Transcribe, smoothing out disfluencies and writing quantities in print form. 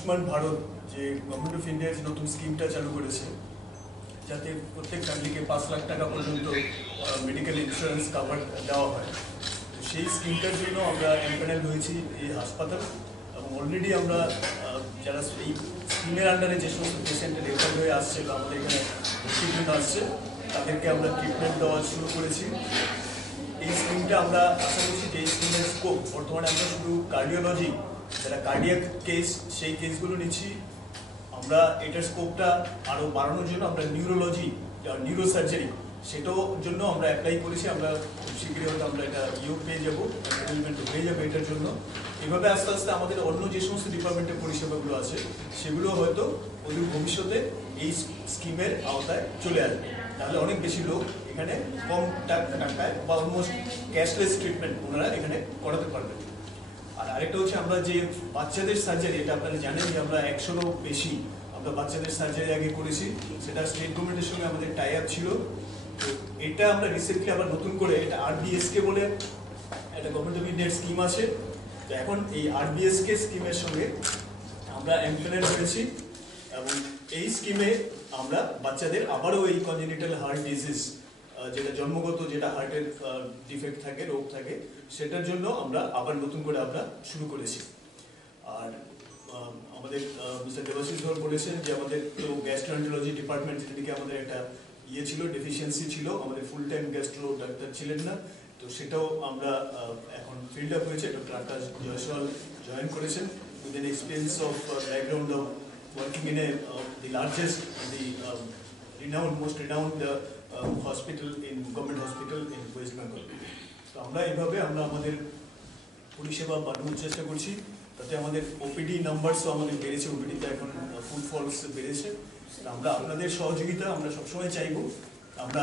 আয়ুষ্মান ভারত যে government of India যে নতুন স্কিমটা চালু করেছে, যাতে প্রত্যেক ফ্যামিলিকে 5 লাখ টাকা পর্যন্ত মেডিকেল ইন্স্যুরেন্স কাভার দেওয়া হয়, সেই স্কিমটার জন্য আমরা এমপ্যানেল হয়েছি এই হাসপাতাল। এবং অলরেডি আমরা যারা এই স্কিমের আন্ডারে যে সমস্ত পেশেন্ট রেফার হয়ে আসছে বা আমাদের এখানে ভর্তির জন্য আসছে, তাদেরকে আমরা ট্রিটমেন্ট দেওয়া শুরু করেছি। এই স্কিমটা আমরা আশা করছি যে এই স্কিমের স্কোপ বর্তমানে আমরা শুধু কার্ডিওলজি, যারা কার্ডিয়াক কেস, সেই কেসগুলো নিচ্ছি। আমরা এটার স্কোপটা আরও বাড়ানোর জন্য আমরা নিউরোলজি, নিউরোসার্জারি, সেটাও জন্য আমরা অ্যাপ্লাই করেছি। আমরা খুব শীঘ্রই হয়তো আমরা এটা পেয়ে যাবো, এনরোলমেন্ট হয়ে যাবে এটার জন্য। এভাবে আস্তে আস্তে আমাদের অন্য যে সমস্ত ডিপার্টমেন্টের পরিষেবাগুলো আছে, সেগুলো হয়তো অদূর ভবিষ্যতে এই স্কিমের আওতায় চলে আসবে। তাহলে অনেক বেশি লোক এখানে কম টাকায় বা অলমোস্ট ক্যাশলেস ট্রিটমেন্ট ওনারা এখানে করাতে পারবেন। আর আরেকটা হচ্ছে আমরা যে বাচ্চাদের সার্জারি, এটা আপনারা জানেন যে আমরা 100-এরও বেশি আমরা বাচ্চাদের সার্জারি আগে করেছি, সেটা স্টেট গভর্নমেন্টের সঙ্গে আমাদের টাই আপ ছিল। তো এটা আমরা রিসেন্টলি আবার নতুন করে এটা আরবিএসকে বলে একটা গভর্নমেন্ট অফ ইন্ডিয়ার স্কিম আছে। তো এখন এই আরবিএসকে স্কিমের সঙ্গে আমরা এমপ্যানেল হয়েছি এবং এই স্কিমে আমরা বাচ্চাদের আবারও এই কনজেনিটাল হার্ট ডিজিজ, যেটা জন্মগত যেটা হার্টের ডিফেক্ট থাকে, রোগ থাকে, সেটার জন্য আমরা আবার নতুন করে আমরা শুরু করেছি। আর আমাদের মিস্টার দেবাশিস ধর বলেছেন যে আমাদের তো গ্যাস্ট্রোএন্টারোলজি ডিপার্টমেন্ট, যেদিকে আমাদের একটা ছিল, ডেফিসিয়েন্সি ছিল, আমাদের ফুল টাইম গ্যাস্ট্রো ডাক্তার ছিলেন না। তো সেটাও আমরা এখন ফিল্ড আপ হয়েছে। ডক্টর আকাশ জয়সওয়াল জয়েন করেছেন with an experience of background of working in the largest, most renowned hospital in government hospital in West Bengal. তো আমরা এইভাবে আমরা আমাদের পরিষেবা বাড়ানোর চেষ্টা করছি, তাতে আমাদের ওপিডি নাম্বারসও আমাদের বেড়েছে, ওপিডিতে এখন ফুটফলস বেড়েছে। আমরা আপনাদের সহযোগিতা আমরা সবসময় চাইব। আমরা